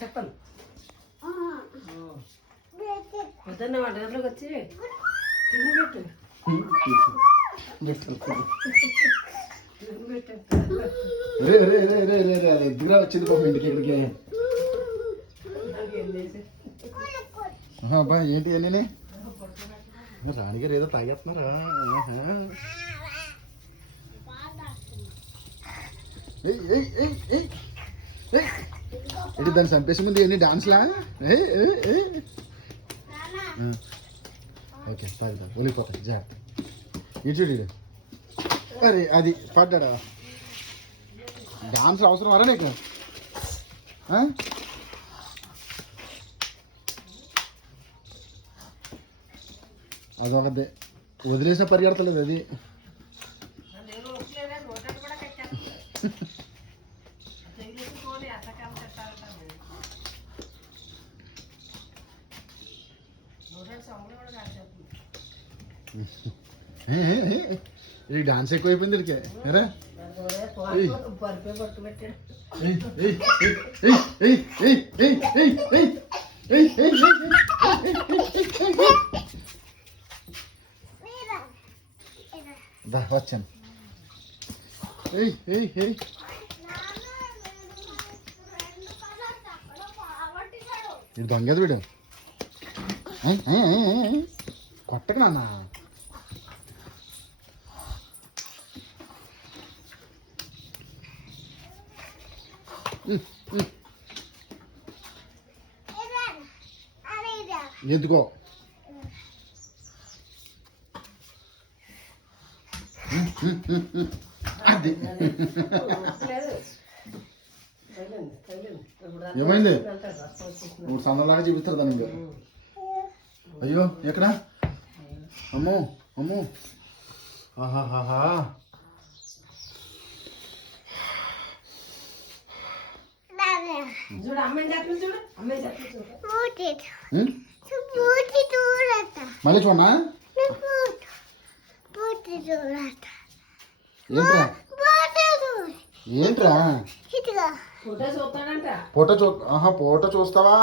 చెప్పను పొద్దున్న వంటగంటలోకి వచ్చి తిని ఎద్దుగా వచ్చింది పాపం ఇంటికి ఇక్కడికి. అబ్బా ఏంటి అన్నీ రాణిగారు ఏదో తాగేస్తున్నారా? ఏంటి దాన్ని చంపేసి ముందు ఎన్ని డాన్స్లా? ఓకే తాగుతా ఒలిపోతాయి జాగ్రత్త. ఇటు చూడు అరే అది పడ్డా డాన్స్ అవసరం వరా నీకు? అదొకటి వదిలేసిన పరిగెడతలేదు అది. ఈ డాన్స్ ఎక్కువైపోయింది ఇడికే రా. వచ్చాను. ఇది దొంగది వీడు. కొట్టకు నాన్న. ఎందుకో అది ఏమైంది? మూడు సన్నలాగా చూపిస్తారు దాని. అయ్యో ఎక్కడ? అమ్మో అమ్మో ఆహాహా. మళ్ళీ చూడనా? ఏంట్రా ఏంట్రా ఫోటో చూస్తావా?